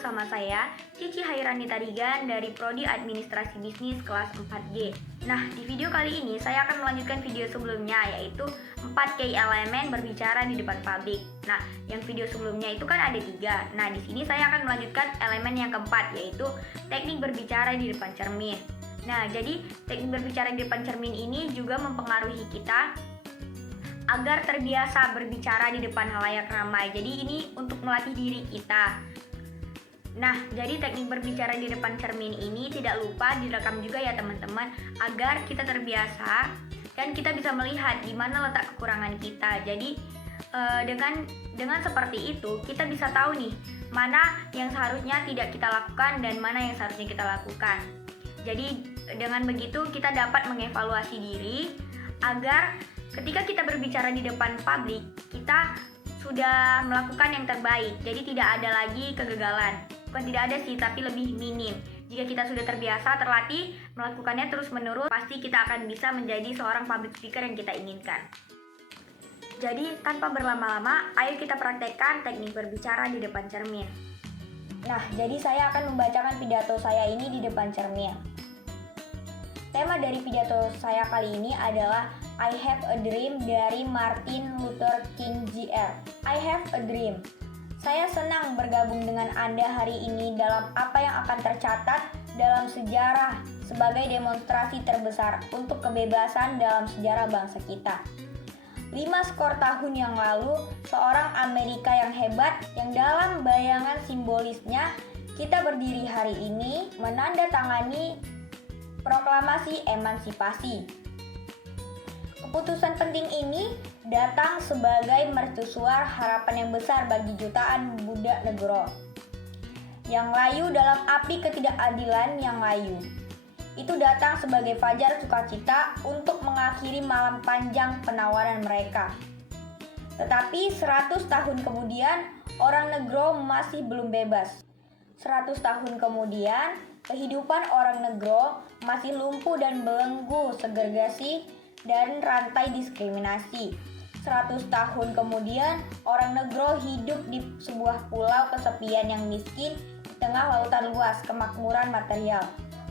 bersama saya, Cici Hairani Tarigan dari Prodi Administrasi Bisnis kelas 4G. Nah, di video kali ini saya akan melanjutkan video sebelumnya, yaitu 4 key elemen berbicara di depan publik. Nah, yang video sebelumnya itu kan ada 3. Nah, di sini saya akan melanjutkan elemen yang keempat, yaitu teknik berbicara di depan cermin. Nah, jadi teknik berbicara di depan cermin ini juga mempengaruhi kita agar terbiasa berbicara di depan halayak ramai. Jadi ini untuk melatih diri kita. Nah, jadi teknik berbicara di depan cermin ini tidak lupa direkam juga ya teman-teman, agar kita terbiasa dan kita bisa melihat di mana letak kekurangan kita. Jadi dengan seperti itu kita bisa tahu nih mana yang seharusnya tidak kita lakukan dan mana yang seharusnya kita lakukan. Jadi dengan begitu kita dapat mengevaluasi diri agar ketika kita berbicara di depan publik, kita sudah melakukan yang terbaik. Jadi tidak ada lagi kegagalan. Bukan tidak ada sih, tapi lebih minim. Jika kita sudah terbiasa, terlatih, melakukannya terus-menerus, pasti kita akan bisa menjadi seorang public speaker yang kita inginkan. Jadi tanpa berlama-lama, ayo kita praktekkan teknik berbicara di depan cermin. Nah, jadi saya akan membacakan pidato saya ini di depan cermin. Tema dari pidato saya kali ini adalah I Have a Dream dari Martin Luther King Jr. I have a dream. Saya senang bergabung dengan Anda hari ini dalam apa yang akan tercatat dalam sejarah sebagai demonstrasi terbesar untuk kebebasan dalam sejarah bangsa kita. 5 skor tahun yang lalu, seorang Amerika yang hebat yang dalam bayangan simbolisnya kita berdiri hari ini menandatangani proklamasi emansipasi. Keputusan penting ini datang sebagai mercusuar harapan yang besar bagi jutaan budak negro yang layu dalam api ketidakadilan yang layu. Itu datang sebagai fajar sukacita untuk mengakhiri malam panjang penawaran mereka. Tetapi 100 tahun kemudian, orang negro masih belum bebas. 100 tahun kemudian, kehidupan orang negro masih lumpuh dan belenggu segregasi dan rantai diskriminasi. 100 tahun kemudian, orang negro hidup di sebuah pulau kesepian yang miskin di tengah lautan luas kemakmuran material.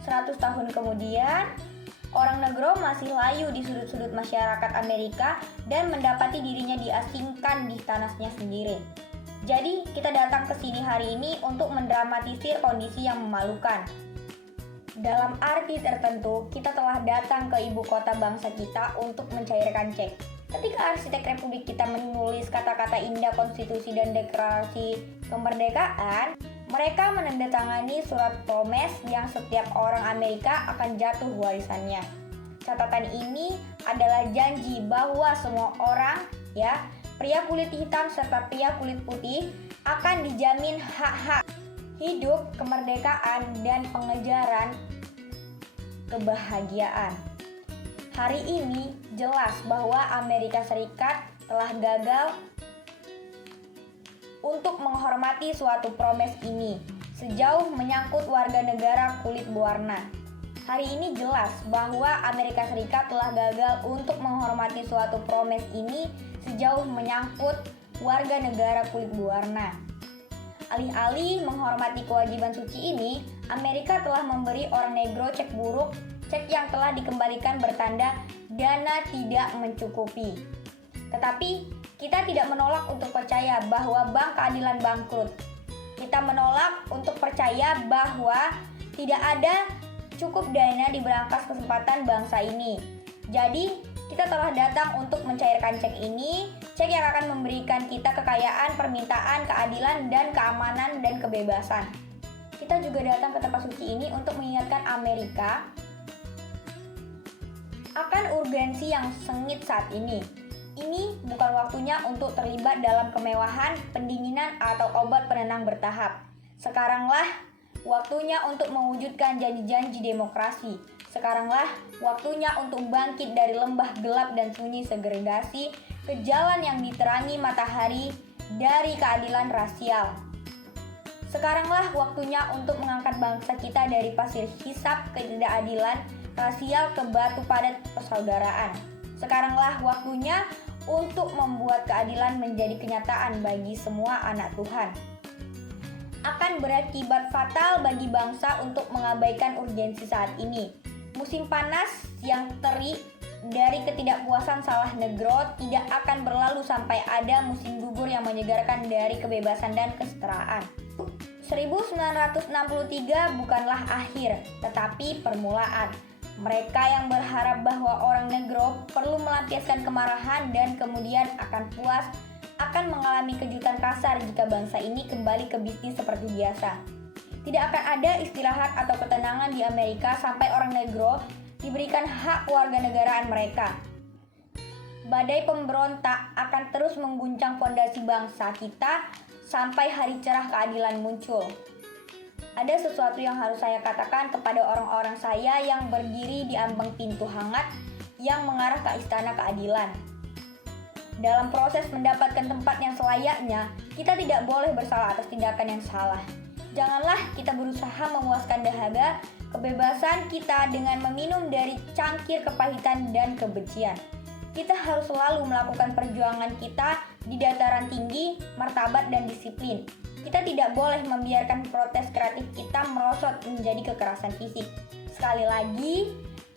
100 tahun kemudian, orang negro masih layu di sudut-sudut masyarakat Amerika dan mendapati dirinya diasingkan di tanahnya sendiri. Jadi, kita datang ke sini hari ini untuk mendramatisir kondisi yang memalukan. Dalam arti tertentu, kita telah datang ke ibu kota bangsa kita untuk mencairkan cek. Ketika arsitek republik kita menulis kata-kata indah konstitusi dan deklarasi kemerdekaan, mereka menandatangani surat promes yang setiap orang Amerika akan jatuh warisannya. Catatan ini adalah janji bahwa semua orang, pria kulit hitam serta pria kulit putih, akan dijamin hak-hak hidup, kemerdekaan, dan pengejaran kebahagiaan. Hari ini jelas bahwa Amerika Serikat telah gagal untuk menghormati suatu promes ini sejauh menyangkut warga negara kulit berwarna. Hari ini jelas bahwa Amerika Serikat telah gagal untuk menghormati suatu promes ini sejauh menyangkut warga negara kulit berwarna. Alih-alih menghormati kewajiban suci ini, Amerika telah memberi orang negro cek buruk, cek yang telah dikembalikan bertanda dana tidak mencukupi. Tetapi kita tidak menolak untuk percaya bahwa Bank Keadilan bangkrut. Kita menolak untuk percaya bahwa tidak ada cukup dana di berangkas kesempatan bangsa ini. Jadi, kita telah datang untuk mencairkan cek ini, cek yang akan memberikan kita kekayaan, permintaan, keadilan, dan keamanan dan kebebasan. Kita juga datang ke tempat suci ini untuk mengingatkan Amerika akan urgensi yang sengit saat ini. Ini bukan waktunya untuk terlibat dalam kemewahan, pendinginan, atau obat penenang bertahap. Sekaranglah waktunya untuk mewujudkan janji-janji demokrasi. Sekaranglah waktunya untuk bangkit dari lembah gelap dan sunyi segregasi ke jalan yang diterangi matahari dari keadilan rasial. Sekaranglah waktunya untuk mengangkat bangsa kita dari pasir hisap ketidakadilan rasial ke batu padat persaudaraan. Sekaranglah waktunya untuk membuat keadilan menjadi kenyataan bagi semua anak Tuhan. akan berakibat fatal bagi bangsa untuk mengabaikan urgensi saat ini. Musim panas yang terik dari ketidakpuasan salah negro tidak akan berlalu sampai ada musim gugur yang menyegarkan dari kebebasan dan kesetaraan. 1963 bukanlah akhir, tetapi permulaan. Mereka yang berharap bahwa orang negro perlu melampiaskan kemarahan dan kemudian akan puas akan mengalami kejutan kasar jika bangsa ini kembali ke bisnis seperti biasa. Tidak akan ada istirahat atau ketenangan di Amerika sampai orang negro diberikan hak kewarganegaraan mereka. Badai pemberontak akan terus mengguncang fondasi bangsa kita sampai hari cerah keadilan muncul. Ada sesuatu yang harus saya katakan kepada orang-orang saya yang berdiri di ambang pintu hangat yang mengarah ke istana keadilan. Dalam proses mendapatkan tempat yang selayaknya, kita tidak boleh bersalah atas tindakan yang salah. Janganlah kita berusaha memuaskan dahaga kebebasan kita dengan meminum dari cangkir kepahitan dan kebencian. Kita harus selalu melakukan perjuangan kita di dataran tinggi, martabat, dan disiplin. Kita tidak boleh membiarkan protes kreatif kita merosot menjadi kekerasan fisik. Sekali lagi,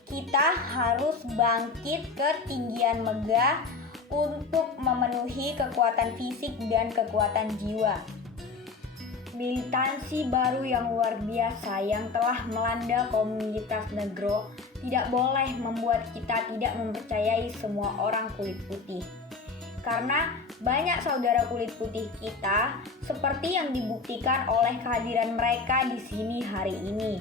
kita harus bangkit ke ketinggian megah untuk memenuhi kekuatan fisik dan kekuatan jiwa. Militansi baru yang luar biasa yang telah melanda komunitas negro tidak boleh membuat kita tidak mempercayai semua orang kulit putih. Karena banyak saudara kulit putih kita seperti yang dibuktikan oleh kehadiran mereka di sini hari ini,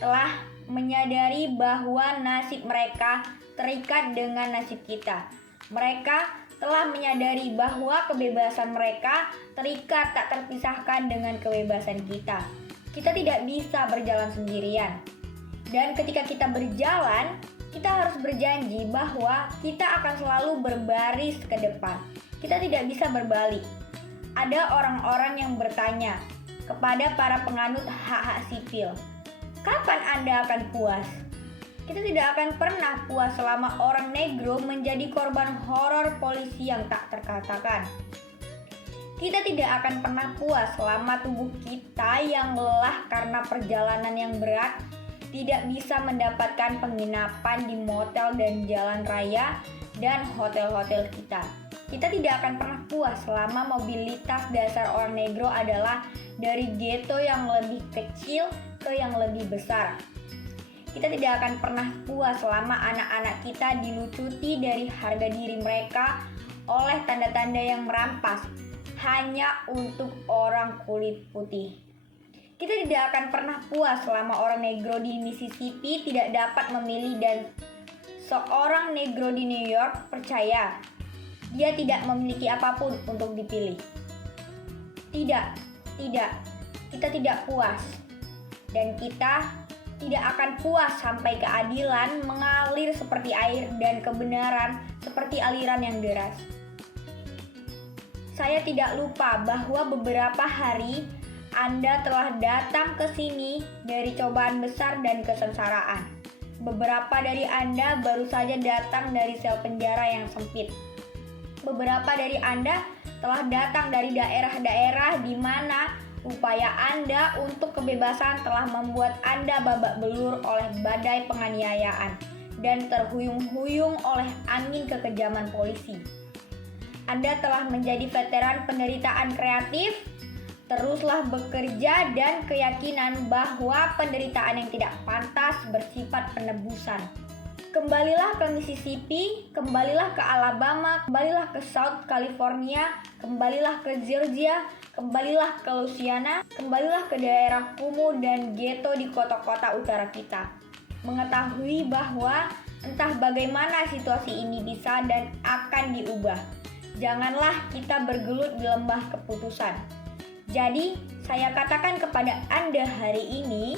telah menyadari bahwa nasib mereka terikat dengan nasib kita. Mereka telah menyadari bahwa kebebasan mereka terikat tak terpisahkan dengan kebebasan kita. Kita tidak bisa berjalan sendirian. Dan ketika kita berjalan, kita harus berjanji bahwa kita akan selalu berbaris ke depan. Kita tidak bisa berbalik. Ada orang-orang yang bertanya kepada para penganut hak-hak sipil, kapan Anda akan puas? Kita tidak akan pernah puas selama orang negro menjadi korban horor polisi yang tak terkatakan. Kita tidak akan pernah puas selama tubuh kita yang lelah karena perjalanan yang berat tidak bisa mendapatkan penginapan di motel dan jalan raya dan hotel-hotel kita. Kita tidak akan pernah puas selama mobilitas dasar orang negro adalah dari ghetto yang lebih kecil ke yang lebih besar. Kita tidak akan pernah puas selama anak-anak kita dilucuti dari harga diri mereka oleh tanda-tanda yang merampas hanya untuk orang kulit putih. Kita tidak akan pernah puas selama orang negro di Mississippi tidak dapat memilih dan seorang negro di New York percaya dia tidak memiliki apapun untuk dipilih. Tidak, kita tidak puas. Dan kita tidak akan puas sampai keadilan mengalir seperti air dan kebenaran seperti aliran yang deras. Saya tidak lupa bahwa beberapa hari Anda telah datang ke sini dari cobaan besar dan kesengsaraan. Beberapa dari Anda baru saja datang dari sel penjara yang sempit. Beberapa dari Anda telah datang dari daerah-daerah di mana upaya Anda untuk kebebasan telah membuat Anda babak belur oleh badai penganiayaan dan terhuyung-huyung oleh angin kekejaman polisi. Anda telah menjadi veteran penderitaan kreatif. Teruslah bekerja dan keyakinan bahwa penderitaan yang tidak pantas bersifat penebusan. Kembalilah ke Mississippi, kembalilah ke Alabama, kembalilah ke South California, kembalilah ke Georgia, kembalilah ke Louisiana, kembalilah ke daerah kumuh dan ghetto di kota-kota utara kita. Mengetahui bahwa entah bagaimana situasi ini bisa dan akan diubah. Janganlah kita bergelut di lembah keputusan. Jadi, saya katakan kepada Anda hari ini,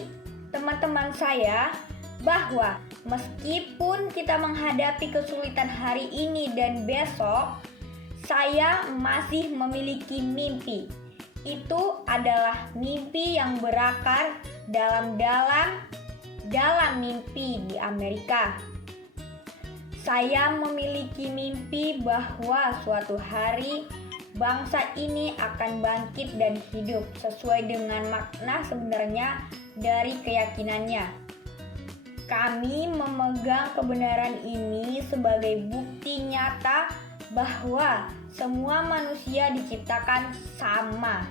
teman-teman saya, bahwa meskipun kita menghadapi kesulitan hari ini dan besok, saya masih memiliki mimpi. Itu adalah mimpi yang berakar dalam mimpi di Amerika. Saya memiliki mimpi bahwa suatu hari bangsa ini akan bangkit dan hidup sesuai dengan makna sebenarnya dari keyakinannya. Kami memegang kebenaran ini sebagai bukti nyata bahwa semua manusia diciptakan sama.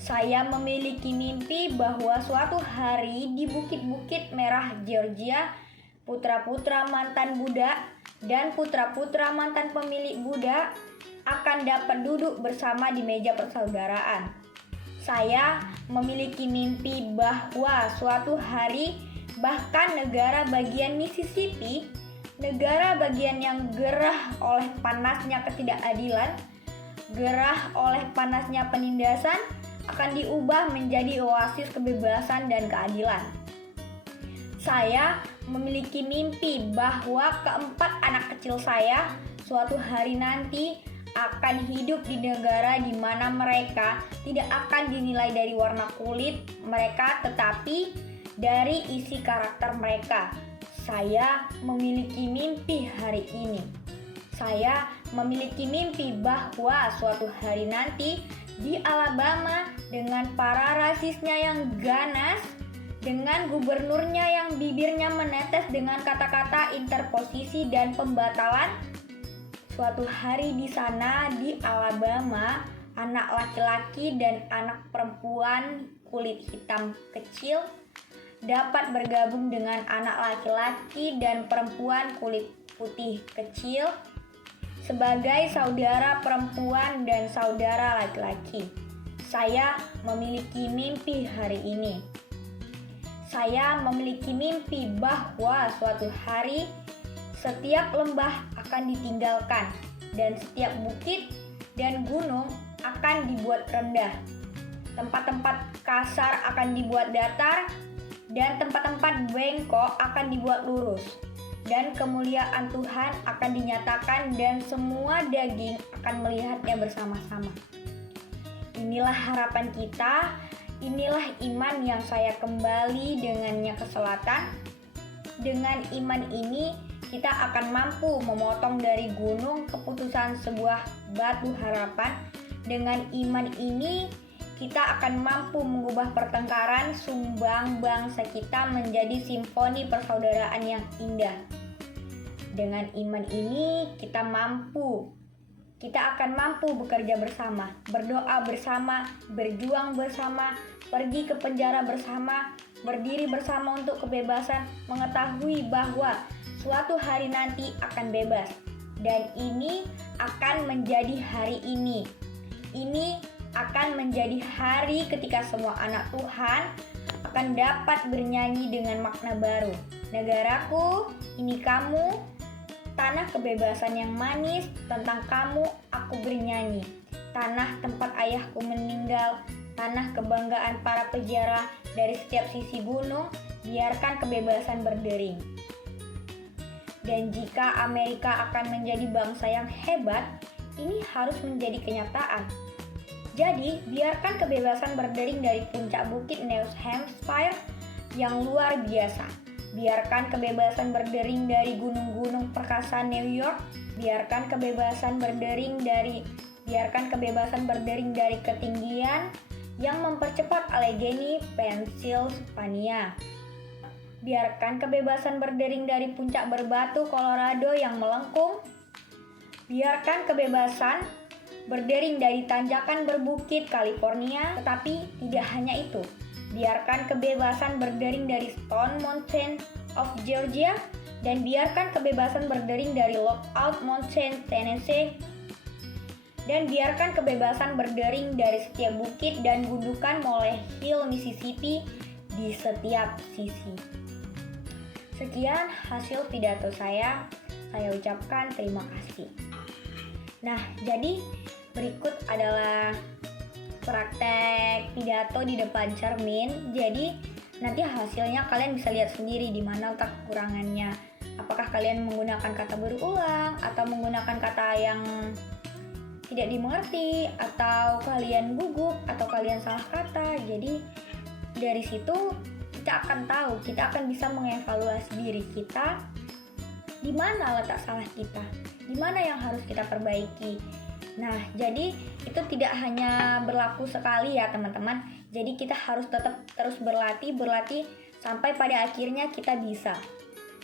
Saya memiliki mimpi bahwa suatu hari di bukit-bukit merah Georgia, putra-putra mantan budak dan putra-putra mantan pemilik budak akan dapat duduk bersama di meja persaudaraan. Saya memiliki mimpi bahwa suatu hari bahkan negara bagian Mississippi, negara bagian yang gerah oleh panasnya ketidakadilan, gerah oleh panasnya penindasan, akan diubah menjadi oasis kebebasan dan keadilan. Saya memiliki mimpi bahwa keempat anak kecil saya suatu hari nanti akan hidup di negara di mana mereka tidak akan dinilai dari warna kulit mereka, tetapi dari isi karakter mereka. Saya memiliki mimpi hari ini. Saya memiliki mimpi bahwa suatu hari nanti di Alabama dengan para rasisnya yang ganas, dengan gubernurnya yang bibirnya menetes dengan kata-kata interposisi dan pembatalan. Suatu hari di sana di Alabama, anak laki-laki dan anak perempuan kulit hitam kecil dapat bergabung dengan anak laki-laki dan perempuan kulit putih kecil sebagai saudara perempuan dan saudara laki-laki. Saya memiliki mimpi hari ini. Saya memiliki mimpi bahwa suatu hari setiap lembah akan ditinggalkan dan setiap bukit dan gunung akan dibuat rendah. Tempat-tempat kasar akan dibuat datar dan tempat-tempat bengkok akan dibuat lurus. Dan kemuliaan Tuhan akan dinyatakan dan semua daging akan melihatnya bersama-sama. Inilah harapan kita, inilah iman yang saya kembali dengannya ke selatan. Dengan iman ini kita akan mampu memotong dari gunung keputusan sebuah batu harapan. Dengan iman ini kita akan mampu mengubah pertengkaran sumbang bangsa kita menjadi simfoni persaudaraan yang indah. Dengan iman ini kita akan mampu bekerja bersama, berdoa bersama, berjuang bersama, pergi ke penjara bersama, berdiri bersama untuk kebebasan, mengetahui bahwa suatu hari nanti akan bebas. Dan ini akan menjadi hari ini. Ini akan menjadi hari ketika semua anak Tuhan akan dapat bernyanyi dengan makna baru. Negaraku, ini kamu, tanah kebebasan yang manis, tentang kamu aku bernyanyi. Tanah tempat ayahku meninggal, tanah kebanggaan para peziarah dari setiap sisi gunung, biarkan kebebasan berdering. Dan jika Amerika akan menjadi bangsa yang hebat, ini harus menjadi kenyataan. Jadi, biarkan kebebasan berdering dari puncak bukit New Hampshire yang luar biasa. Biarkan kebebasan berdering dari gunung-gunung perkasa New York. Biarkan kebebasan berdering dari ketinggian yang mempercepat Allegheny, Pennsylvania. Biarkan kebebasan berdering dari puncak berbatu Colorado yang melengkung. Biarkan kebebasan berdering dari tanjakan berbukit California, tetapi tidak hanya itu. Biarkan kebebasan berdering dari Stone Mountain of Georgia, dan biarkan kebebasan berdering dari Lookout Mountain, Tennessee. Dan biarkan kebebasan berdering dari setiap bukit dan gundukan Molehill, Mississippi di setiap sisi. Sekian hasil pidato saya ucapkan terima kasih. Nah, jadi berikut adalah praktek pidato di depan cermin. Jadi nanti hasilnya kalian bisa lihat sendiri di mana letak kekurangannya. Apakah kalian menggunakan kata berulang atau menggunakan kata yang tidak dimengerti, atau kalian gugup, atau kalian salah kata. Jadi dari situ kita akan tahu, kita akan bisa mengevaluasi diri kita, di mana letak salah kita, di mana yang harus kita perbaiki. Nah, jadi itu tidak hanya berlaku sekali ya teman-teman. Jadi kita harus tetap terus berlatih sampai pada akhirnya kita bisa.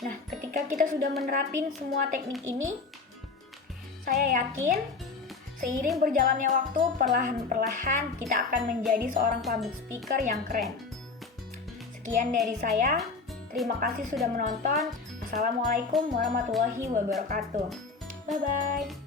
Nah, ketika kita sudah menerapin semua teknik ini, saya yakin seiring berjalannya waktu, perlahan-perlahan kita akan menjadi seorang public speaker yang keren. Sekian dari saya. Terima kasih sudah menonton. Assalamualaikum warahmatullahi wabarakatuh. Bye-bye.